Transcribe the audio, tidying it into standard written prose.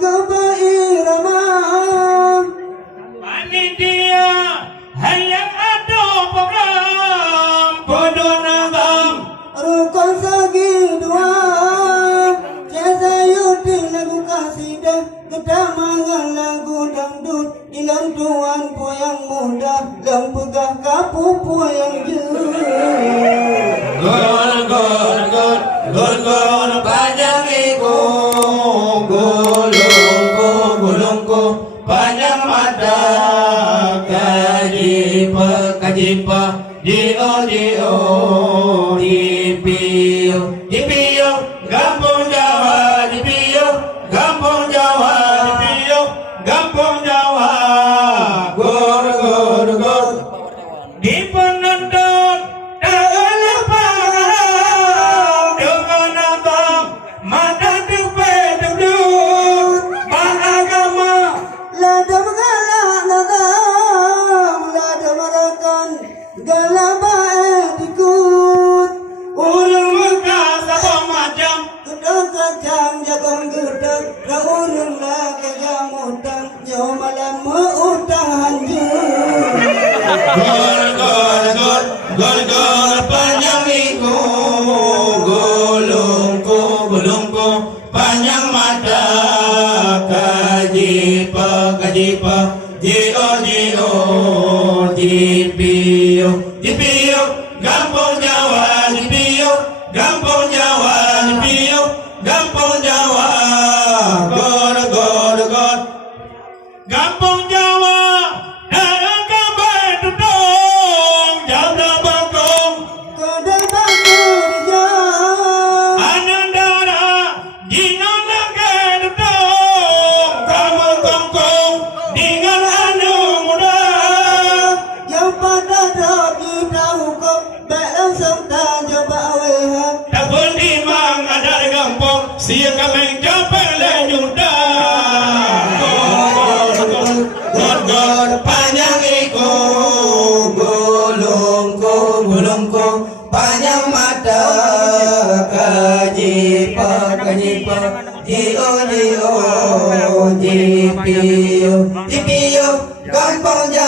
irama panitia hayang ado program podo nagam rukun sagi dua jasa yuti lagu kasidah kedamangan lagu dangdut ilang tuan po yang muda lang pegah kapupu yang gol panjang iko gulungku panjang mata kajipa dio dipio Kampung Jawa dipio Kampung Jawa dipio Kampung Jawa gor di penonton dalam pangaram dengan abang mata duduk beragama lada mengalak lagam lada merakan galaba dikut ulung Mekah sabang macam gedang kacang jagang gedang raurung lah kejam utang nyawa malam meutang hanjur gol panjang iku gulungku panjang mata kajipa dipio Kampung Jawa dipio Kampung Jawa dipio Kampung Jawa gor Kampung Jawa dalam gambar tutong jabda bakong kedai bagus jauh anandara jinon langkai tutong kamu kongkong dengan anu muda yang pada drop kita hukum baik langsung tak coba wehak tak pun dimang ada di kampung sia kami capek lenyuda gol panjang iku gulungku panjang mata kajipa dipio Kampung Jawa